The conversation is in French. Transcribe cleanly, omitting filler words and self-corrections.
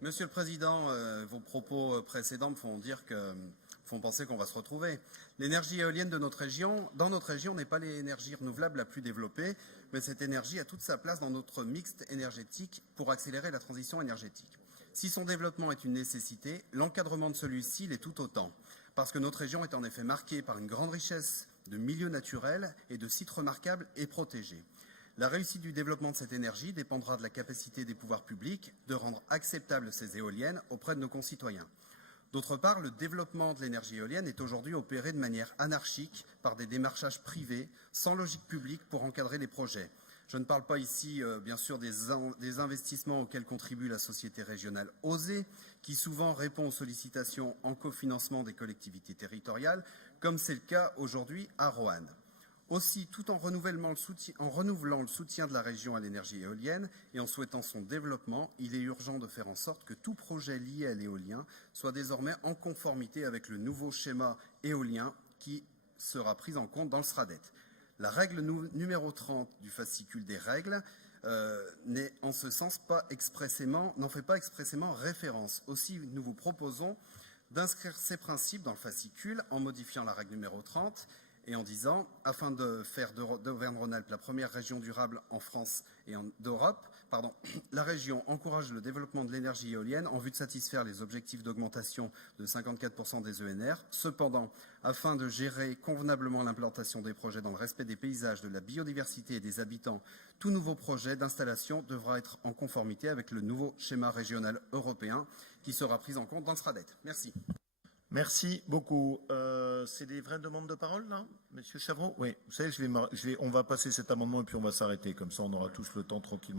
Monsieur le Président, vos propos précédents me font penser qu'on va se retrouver. L'énergie éolienne de notre région, dans notre région, n'est pas l'énergie renouvelable la plus développée, mais cette énergie a toute sa place dans notre mixte énergétique pour accélérer la transition énergétique. Si son développement est une nécessité, l'encadrement de celui-ci l'est tout autant, parce que notre région est en effet marquée par une grande richesse de milieux naturels et de sites remarquables et protégés. La réussite du développement de cette énergie dépendra de la capacité des pouvoirs publics de rendre acceptables ces éoliennes auprès de nos concitoyens. D'autre part, le développement de l'énergie éolienne est aujourd'hui opéré de manière anarchique par des démarchages privés, sans logique publique pour encadrer les projets. Je ne parle pas ici, bien sûr, des investissements auxquels contribue la société régionale OSE, qui souvent répond aux sollicitations en cofinancement des collectivités territoriales, comme c'est le cas aujourd'hui à Roanne. Aussi, tout en renouvelant le soutien de la région à l'énergie éolienne et en souhaitant son développement, il est urgent de faire en sorte que tout projet lié à l'éolien soit désormais en conformité avec le nouveau schéma éolien qui sera pris en compte dans le SRADET. La règle numéro 30 du fascicule des règles n'est en ce sens n'en fait pas expressément référence. Aussi, nous vous proposons d'inscrire ces principes dans le fascicule en modifiant la règle numéro 30 et en disant, afin de faire d'Auvergne-Rhône-Alpes la première région durable en France et d'Europe, la région encourage le développement de l'énergie éolienne en vue de satisfaire les objectifs d'augmentation de 54% des ENR. Cependant, afin de gérer convenablement l'implantation des projets dans le respect des paysages, de la biodiversité et des habitants, tout nouveau projet d'installation devra être en conformité avec le nouveau schéma régional européen qui sera pris en compte dans le SRADET. Merci. Merci beaucoup. C'est des vraies demandes de parole, là, Monsieur Chavreau? Oui, vous savez, on va passer cet amendement et puis on va s'arrêter. Comme ça, on aura tous le temps tranquillement.